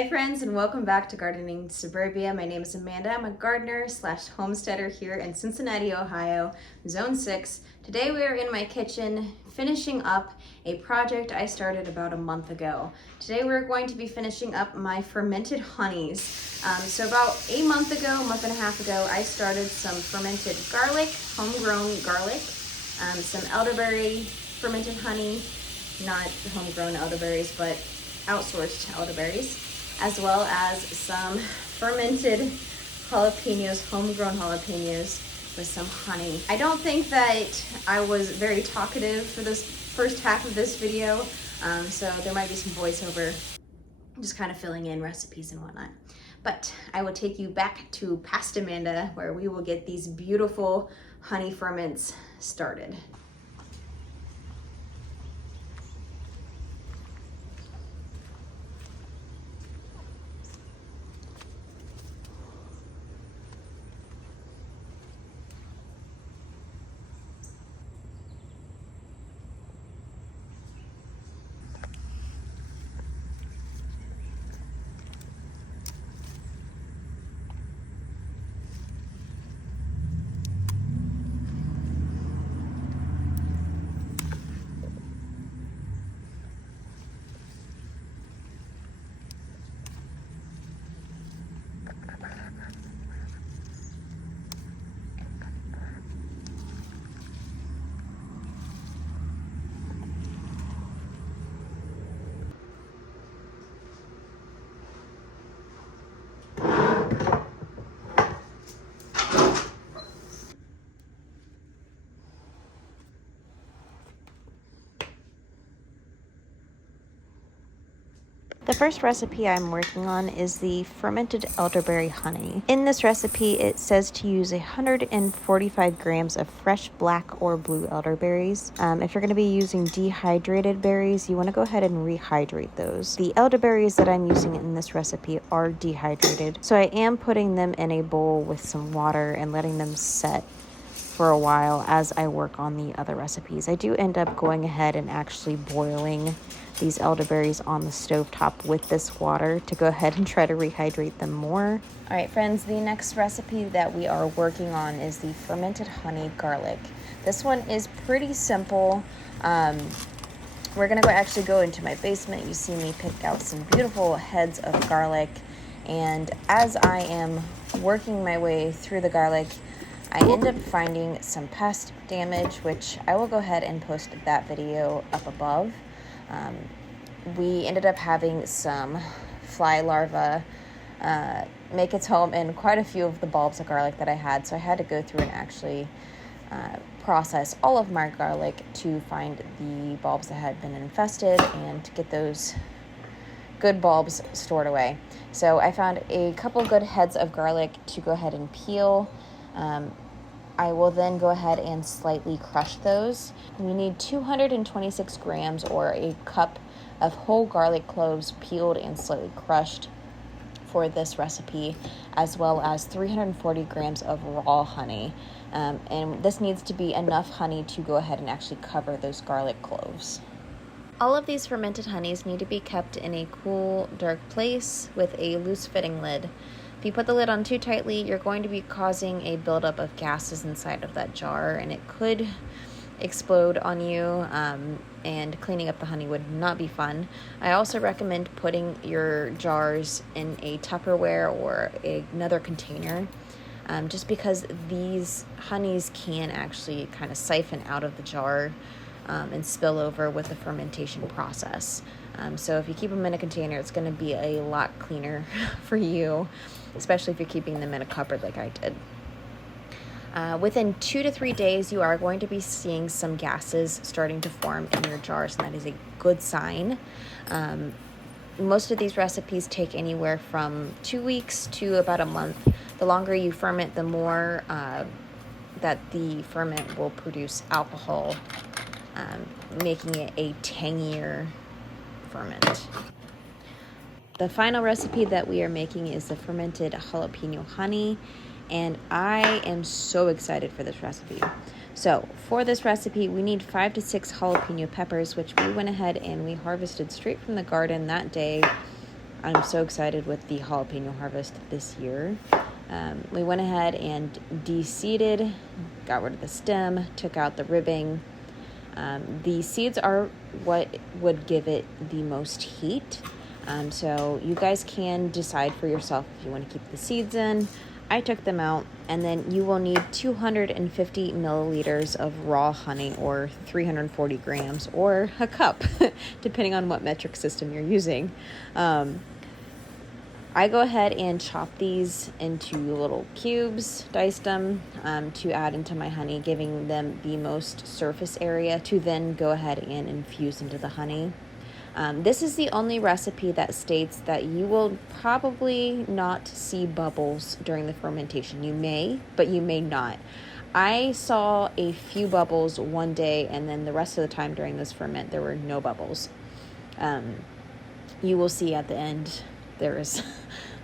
Hi friends, and welcome back to Gardening Suburbia. My name is Amanda. I'm a gardener slash homesteader here in Cincinnati, Ohio, Zone 6. Today we are in my kitchen finishing up a project I started about a month ago. Today we're going to be finishing up my fermented honeys. So about a month and a half ago, I started some fermented garlic, homegrown garlic, some elderberry fermented honey, not homegrown elderberries, but outsourced elderberries, as well as some fermented jalapenos, homegrown jalapenos with some honey. I don't think that I was very talkative for this first half of this video, so there might be some voiceover, just kind of filling in recipes and whatnot. But I will take you back to past Amanda, where we will get these beautiful honey ferments started. The first recipe I'm working on is the fermented elderberry honey. In this recipe, it says to use 145 grams of fresh black or blue elderberries. If you're going to be using dehydrated berries, you want to go ahead and rehydrate those. The elderberries that I'm using in this recipe are dehydrated, so I am putting them in a bowl with some water and letting them set for a while as I work on the other recipes. I do end up going ahead and actually boiling these elderberries on the stovetop with this water to go ahead and try to rehydrate them more. All right, friends, the next recipe that we are working on is the fermented honey garlic. This one is pretty simple. We're gonna actually go into my basement. You see me pick out some beautiful heads of garlic, and as I am working my way through the garlic, I end up finding some pest damage, which I will go ahead and post that video up above. We ended up having some fly larvae make its home in quite a few of the bulbs of garlic that I had, so I had to go through and actually process all of my garlic to find the bulbs that had been infested and to get those good bulbs stored away. So I found a couple good heads of garlic to go ahead and peel. I will then go ahead and slightly crush those. We need 226 grams or a cup of whole garlic cloves peeled and slightly crushed for this recipe, as well as 340 grams of raw honey. And this needs to be enough honey to go ahead and actually cover those garlic cloves. All of these fermented honeys need to be kept in a cool, dark place with a loose fitting lid. If you put the lid on too tightly, you're going to be causing a buildup of gases inside of that jar, and it could explode on you, and cleaning up the honey would not be fun. I also recommend putting your jars in a Tupperware or another container, just because these honeys can actually kind of siphon out of the jar and spill over with the fermentation process. So if you keep them in a container, it's going to be a lot cleaner for you, especially if you're keeping them in a cupboard like I did. Within 2 to 3 days, you are going to be seeing some gases starting to form in your jars, and that is a good sign. Most of these recipes take anywhere from 2 weeks to about a month. The longer you ferment, the more that the ferment will produce alcohol, making it a tangier ferment. The final recipe that we are making is the fermented jalapeno honey, and I am so excited for this recipe. So for this recipe, we need 5 to 6 jalapeno peppers, which we went ahead and we harvested straight from the garden that day I'm so excited with the jalapeno harvest this year. We went ahead and de-seeded, got rid of the stem, took out the ribbing. The seeds are what would give it the most heat. So you guys can decide for yourself if you want to keep the seeds in. I took them out, and then you will need 250 milliliters of raw honey, or 340 grams, or a cup, depending on what metric system you're using. I go ahead and chop these into little cubes, dice them to add into my honey, giving them the most surface area to then go ahead and infuse into the honey. This is the only recipe that states that you will probably not see bubbles during the fermentation. You may, but you may not. I saw a few bubbles one day, and then the rest of the time during this ferment, there were no bubbles. You will see at the end there's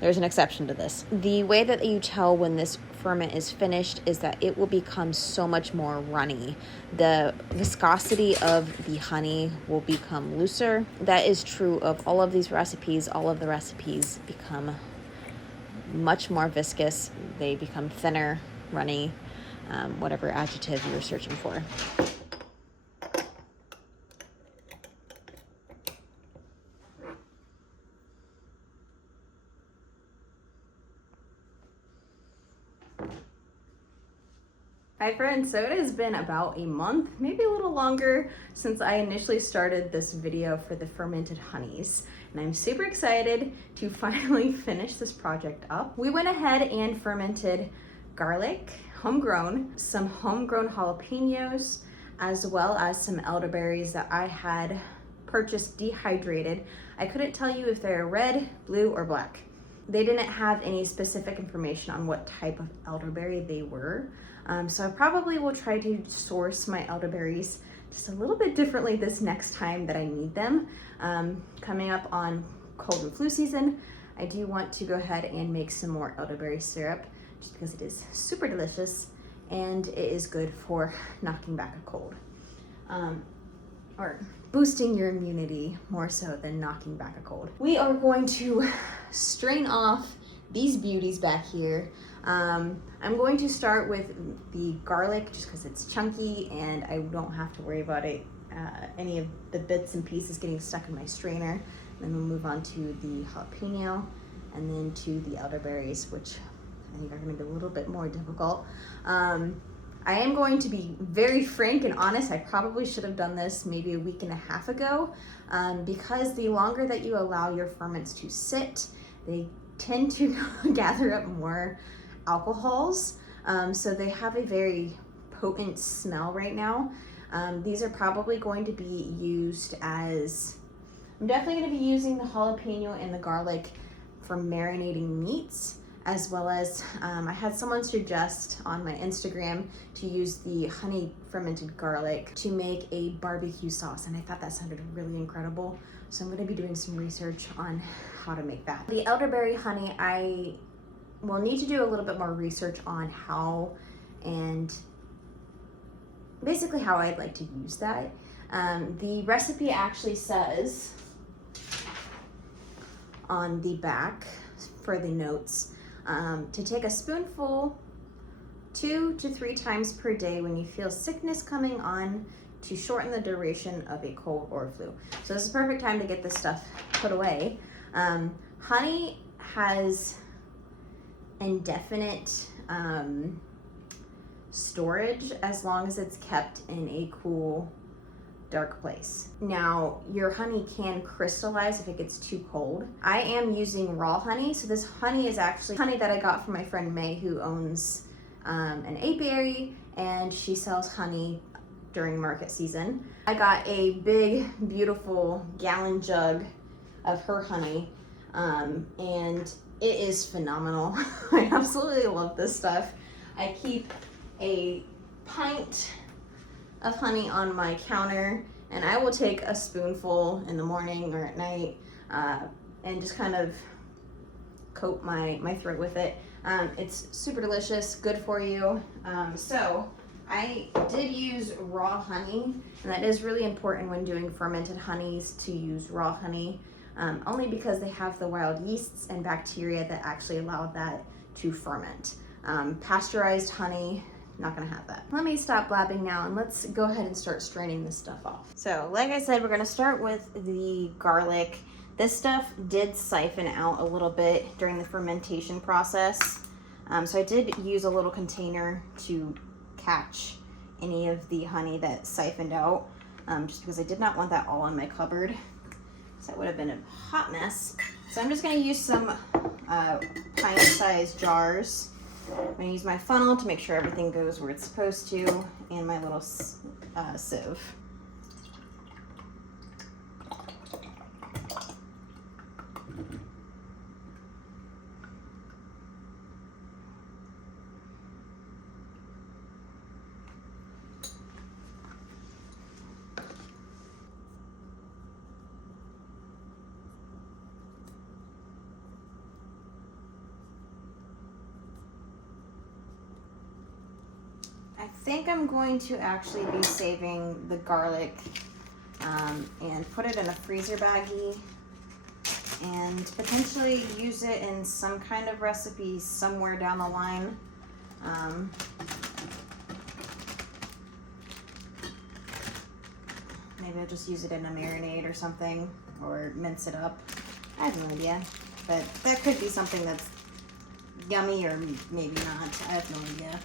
an exception to this. The way that you tell when this ferment is finished is that it will become so much more runny. The viscosity of the honey will become looser. That is true of all of these recipes. All of the recipes become much more viscous. They become thinner, runny, whatever adjective you're searching for. Hi friends, so it has been about a month, maybe a little longer, since I initially started this video for the fermented honeys, and I'm super excited to finally finish this project up. We went ahead and fermented garlic, homegrown, some homegrown jalapenos, as well as some elderberries that I had purchased dehydrated. I couldn't tell you if they're red, blue, or black. They didn't have any specific information on what type of elderberry they were. So I probably will try to source my elderberries just a little bit differently this next time that I need them. Coming up on cold and flu season, I do want to go ahead and make some more elderberry syrup just because it is super delicious and it is good for knocking back a cold. Or boosting your immunity more so than knocking back a cold. We are going to strain off these beauties back here. I'm going to start with the garlic just because it's chunky and I don't have to worry about it, any of the bits and pieces getting stuck in my strainer. Then we'll move on to the jalapeno and then to the elderberries, which I think are going to be a little bit more difficult. I am going to be very frank and honest. I probably should have done this maybe a week and a half ago, because the longer that you allow your ferments to sit, they tend to gather up more alcohols. So they have a very potent smell right now. These are probably going to be used as, I'm definitely going to be using the jalapeno and the garlic for marinating meats, as well as I had someone suggest on my Instagram to use the honey fermented garlic to make a barbecue sauce, and I thought that sounded really incredible. So I'm going to be doing some research on how to make that. The elderberry honey, I will need to do a little bit more research on how and basically how I'd like to use that. The recipe actually says on the back for the notes to take a spoonful 2 to 3 times per day when you feel sickness coming on to shorten the duration of a cold or flu. So this is a perfect time to get this stuff put away. Honey has indefinite storage as long as it's kept in a cool, dark place. Now, your honey can crystallize if it gets too cold. I am using raw honey, so this honey is actually honey that I got from my friend May, who owns an apiary, and she sells honey during market season. I got a big, beautiful gallon jug of her honey, and it is phenomenal. I absolutely love this stuff. I keep a pint of honey on my counter, and I will take a spoonful in the morning or at night and just kind of coat my throat with it. It's super delicious, good for you. So I did use raw honey, and that is really important when doing fermented honeys to use raw honey. only because they have the wild yeasts and bacteria that actually allow that to ferment. Pasteurized honey, not gonna have that. Let me stop blabbing now and let's go ahead and start straining this stuff off. So like I said, we're gonna start with the garlic. This stuff did siphon out a little bit during the fermentation process. So I did use a little container to catch any of the honey that siphoned out, just because I did not want that all in my cupboard. So that would have been a hot mess. So I'm just gonna use some pint-sized jars. I'm gonna use my funnel to make sure everything goes where it's supposed to, and my little sieve. I think I'm going to actually be saving the garlic and put it in a freezer baggie and potentially use it in some kind of recipe somewhere down the line. Maybe I'll just use it in a marinade or something, or mince it up. I have no idea, but that could be something that's yummy or maybe not. I have no idea.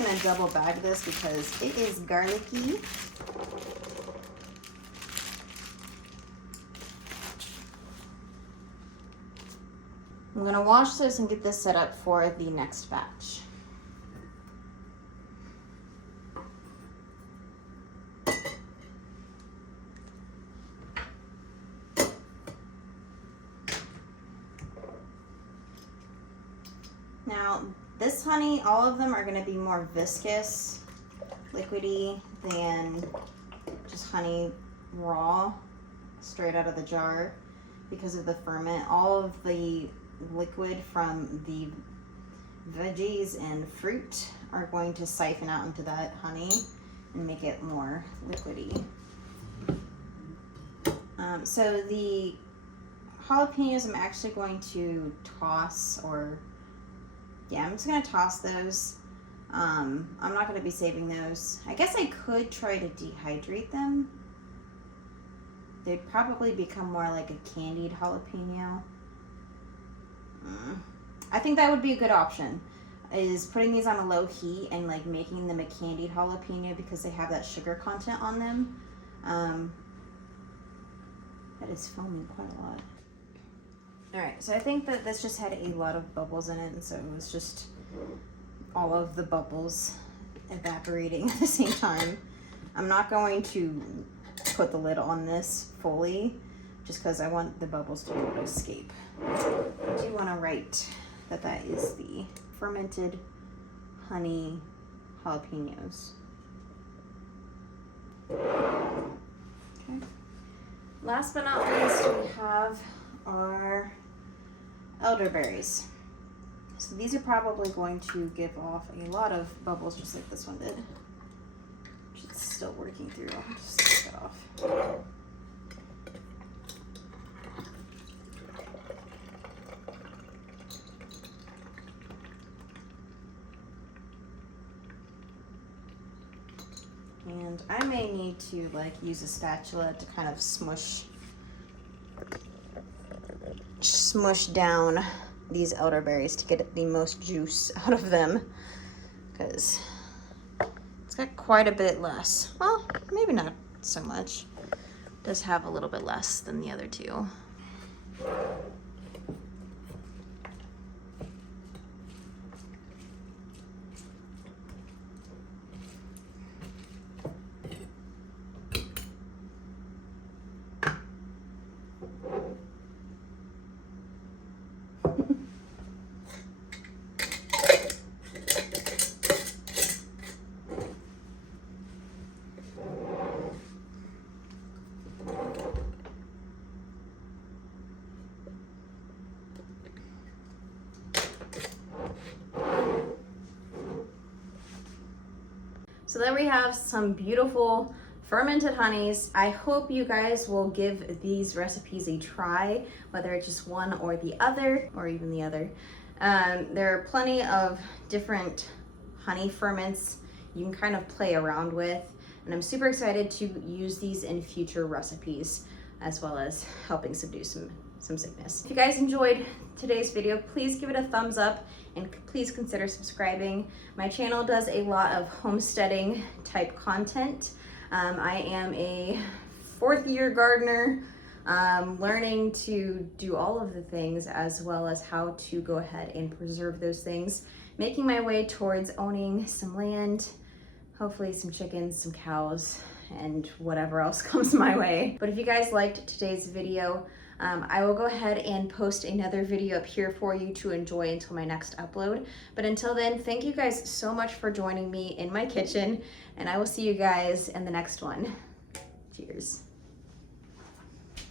I'm gonna double bag this because it is garlicky. I'm gonna wash this and get this set up for the next batch. Now, this honey, all of them are going to be more viscous, liquidy than just honey raw, straight out of the jar, because of the ferment. All of the liquid from the veggies and fruit are going to siphon out into that honey and make it more liquidy. So the jalapenos I'm actually going to toss, or yeah, I'm just gonna toss those. I'm not gonna be saving those. I guess I could try to dehydrate them. They'd probably become more like a candied jalapeno. I think that would be a good option, is putting these on a low heat and like making them a candied jalapeno, because they have that sugar content on them. That is foaming quite a lot. Alright, so I think that this just had a lot of bubbles in it, and so it was just all of the bubbles evaporating at the same time. I'm not going to put the lid on this fully, just because I want the bubbles to be able to escape. I do want to write that that is the fermented honey jalapenos. Okay. Last but not least, we have our elderberries. So these are probably going to give off a lot of bubbles, just like this one did. It's still working through. I'll just take that off. And I may need to like use a spatula to kind of smush down these elderberries to get the most juice out of them, because it's got quite a bit less. Well, maybe not so much. It does have a little bit less than the other two. So there we have some beautiful fermented honeys. I hope you guys will give these recipes a try, whether it's just one or the other, or even the other. There are plenty of different honey ferments you can kind of play around with, and I'm super excited to use these in future recipes, as well as helping subdue some sickness. If you guys enjoyed today's video, please give it a thumbs up and please consider subscribing. My channel does a lot of homesteading type content. I am a 4th year gardener, learning to do all of the things as well as how to go ahead and preserve those things, making my way towards owning some land, hopefully some chickens, some cows, and whatever else comes my way. But if you guys liked today's video, I will go ahead and post another video up here for you to enjoy until my next upload. But until then, thank you guys so much for joining me in my kitchen, and I will see you guys in the next one. Cheers.